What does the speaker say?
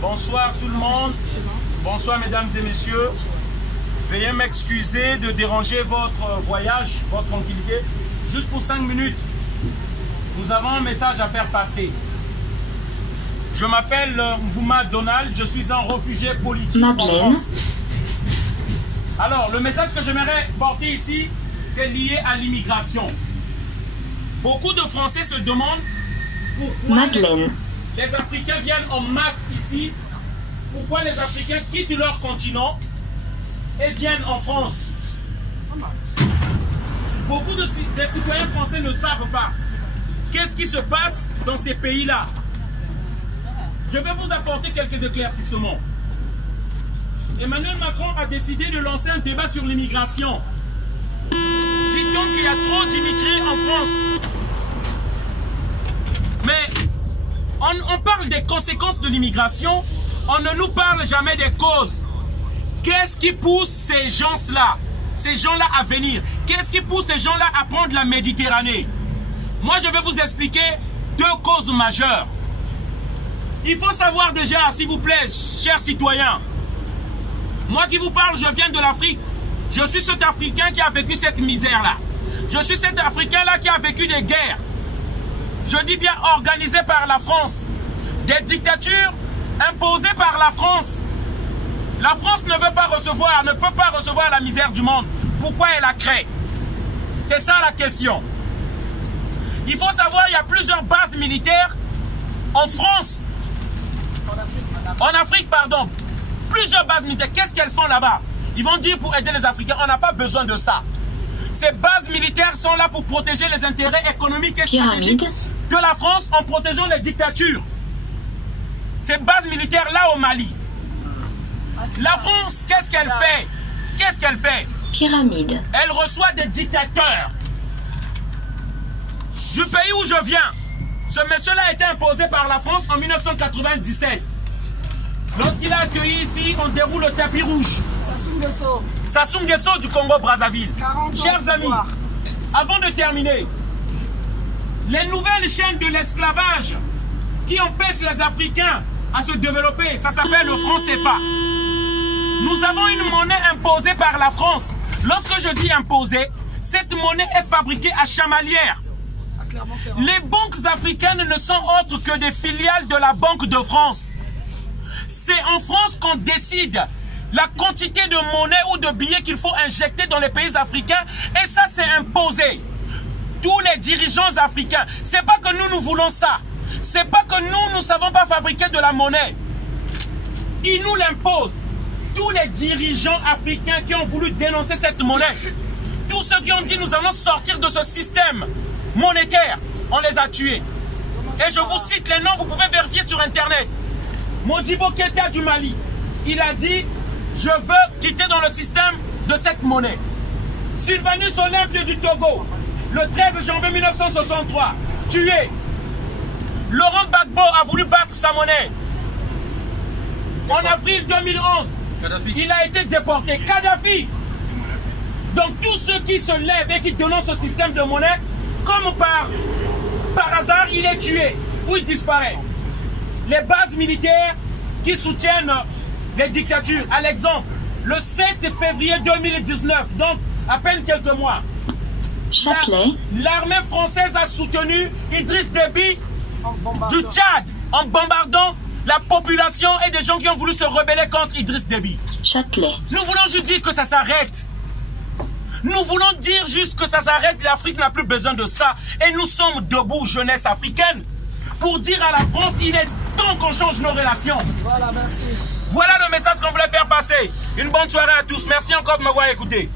Bonsoir tout le monde. Bonsoir mesdames et messieurs. Veuillez m'excuser de déranger votre voyage, votre tranquillité. Juste pour 5 minutes. Nous avons un message à faire passer. Je m'appelle Mbouma Donald, je suis un réfugié politique en France. Alors, le message que j'aimerais porter ici, c'est lié à l'immigration. Beaucoup de Français se demandent pourquoi les Africains viennent en masse ici, pourquoi les Africains quittent leur continent et viennent en France. Beaucoup des citoyens français ne savent pas qu'est-ce qui se passe dans ces pays-là. Je vais vous apporter quelques éclaircissements. Emmanuel Macron a décidé de lancer un débat sur l'immigration. Dit-on qu'il y a trop d'immigrés en France. Mais on parle des conséquences de l'immigration, on ne nous parle jamais des causes. Qu'est-ce qui pousse ces gens-là à venir? Qu'est-ce qui pousse ces gens-là à prendre la Méditerranée? Moi, je vais vous expliquer 2 causes majeures. Il faut savoir déjà, s'il vous plaît, chers citoyens, moi qui vous parle, je viens de l'Afrique. Je suis cet Africain qui a vécu cette misère-là. Je suis cet Africain-là qui a vécu des guerres. Je dis bien organisées par la France. Des dictatures imposées par la France. La France ne peut pas recevoir la misère du monde. Pourquoi elle la crée? C'est ça la question. Il faut savoir, il y a plusieurs bases militaires en France. En Afrique, pardon. Plusieurs bases militaires. Qu'est-ce qu'elles font là-bas? Ils vont dire pour aider les Africains, on n'a pas besoin de ça. Ces bases militaires sont là pour protéger les intérêts économiques et stratégiques de la France en protégeant les dictatures. Ces bases militaires là au Mali. La France, qu'est-ce qu'elle fait? Qu'est-ce qu'elle fait? Pyramide. Elle reçoit des dictateurs. Du pays où je viens, ce monsieur-là a été imposé par la France en 1997. Lorsqu'il a accueilli ici, on déroule le tapis rouge. Sassou Nguesso du Congo-Brazzaville. Chers amis, avant de terminer, les nouvelles chaînes de l'esclavage qui empêchent les Africains à se développer, ça s'appelle le franc CFA. Nous avons une monnaie imposée par la France. Lorsque je dis imposée, cette monnaie est fabriquée à Chamalières. Les banques africaines ne sont autres que des filiales de la Banque de France. C'est en France qu'on décide la quantité de monnaie ou de billets qu'il faut injecter dans les pays africains. Et ça, c'est imposé. Tous les dirigeants africains. C'est pas que nous voulons ça. C'est pas que nous ne savons pas fabriquer de la monnaie. Ils nous l'imposent. Tous les dirigeants africains qui ont voulu dénoncer cette monnaie, tous ceux qui ont dit nous allons sortir de ce système monétaire, on les a tués. Et je vous cite les noms, vous pouvez vérifier sur internet. Modibo Keïta du Mali, il a dit je veux quitter dans le système de cette monnaie. Sylvanus Olympie du Togo, le 13 janvier 1963, tué. Laurent Gbagbo a voulu battre sa monnaie. En avril 2011, il a été déporté. Kadhafi. Donc tous ceux qui se lèvent et qui dénoncent ce système de monnaie, comme par hasard, il est tué ou il disparaît. Les bases militaires qui soutiennent les dictatures, à l'exemple, le 7 février 2019, donc à peine quelques mois, l'armée française a soutenu Idriss Déby du Tchad en bombardant la population et des gens qui ont voulu se rebeller contre Idriss Déby. Nous voulons juste dire que ça s'arrête. Nous voulons dire juste que ça s'arrête. L'Afrique n'a plus besoin de ça. Et nous sommes debout, jeunesse africaine, pour dire à la France, il est temps qu'on change nos relations. Voilà le message qu'on voulait faire passer. Une bonne soirée à tous. Merci encore de m'avoir écouté.